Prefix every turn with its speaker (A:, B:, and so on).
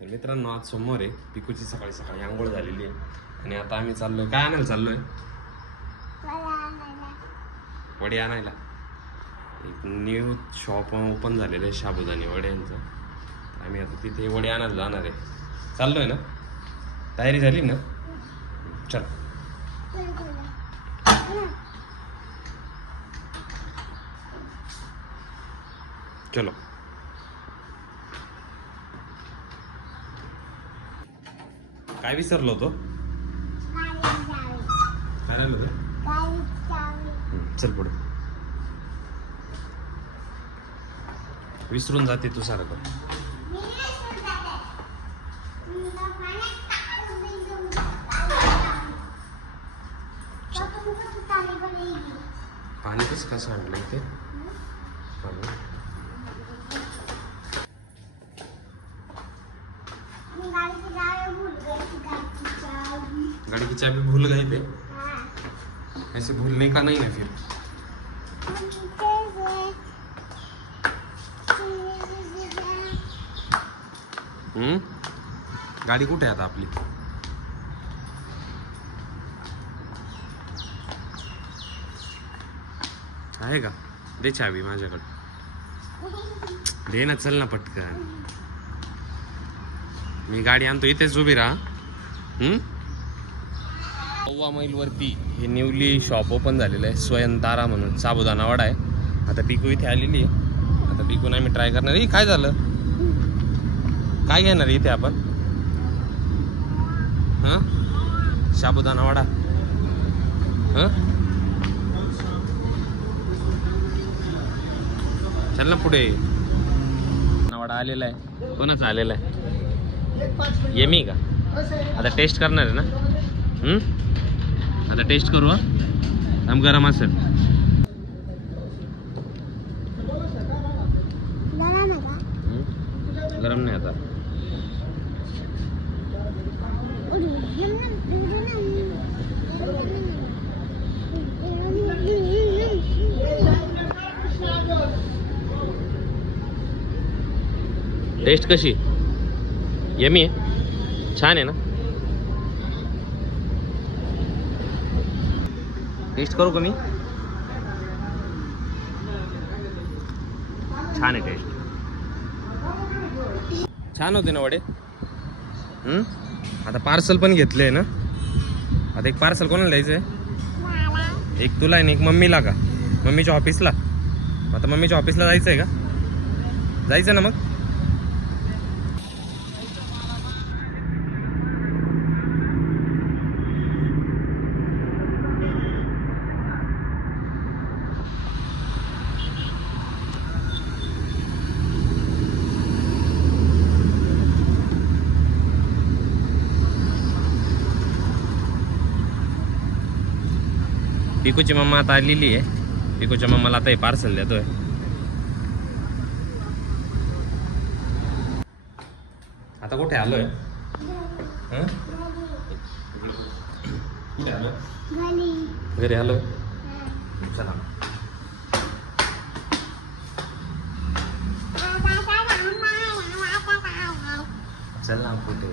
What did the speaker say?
A: तर मित्रांनो आज सोमवार आहे. पिकूची सकाळी सकाळी आंघोळ झालेली आहे. आणि आता आम्ही चाललोय काय आणायला चाललोय? वडी आणायला. एक न्यू शॉप ओपन झालेलं आहे शाबुदानी वड्यांचं आम्ही आता तिथे वडी आणायला जाणार आहे. चाललोय ना? तयारी झाली ना? चल. चलो. काय विसरलो होतो काय राहिलं होतं? हम्म, चल पुढे. विसरून जाते तू सारखं पाणी कसं कसं आणलं इथे? पाणी? गाड़ी की चाबी भूल गए थे ऐसे भूलने का नहीं है फिर। हम्म? गाडी कुठे आहे आता आपली? आहे का? दे चावी माझ्याकडे. दे ना चल ना पटकन. मी गाडी आणतो इथेच उभी राहा. हम्म? मैल वरती हे न्यूली शॉप ओपन झालेलं आहे. स्वयंतारा म्हणून साबुदाणा वडा आहे. आता पिकू इथे आलेली आहे. आता पिकून आम्ही ट्राय करणार आहे. काय झालं? काय घेणार आहे इथे आपण? हां? साबुदाणा वडा. हां? चल ना पुढे. वडा आलेला आहे. कोणच आलेला आहे? येमी का? आता टेस्ट करणार आहे ना? आता टेस्ट करू आम गरम असेल. गरम नाही आता. टेस्ट कशी? यमी आहे छान आहे ना टेस्ट करू का मी छान आहे टेस्ट छान होते ना वडे? आता पार्सल पण घेतलंय ना? आता एक पार्सल कोणाला द्यायचं आहे एक तुला आणि एक मम्मीला का? मम्मीच्या ऑफिसला आता मम्मीच्या ऑफिसला जायचं आहे का? जायचं ना मग? पिकूची मम्मा आता आलेली आहे. पिकूच्या मम्माला आता हे पार्सल देतोय. आता कुठे आलोय? घरी आलो घरी आलोय? चला. चल ना कुठे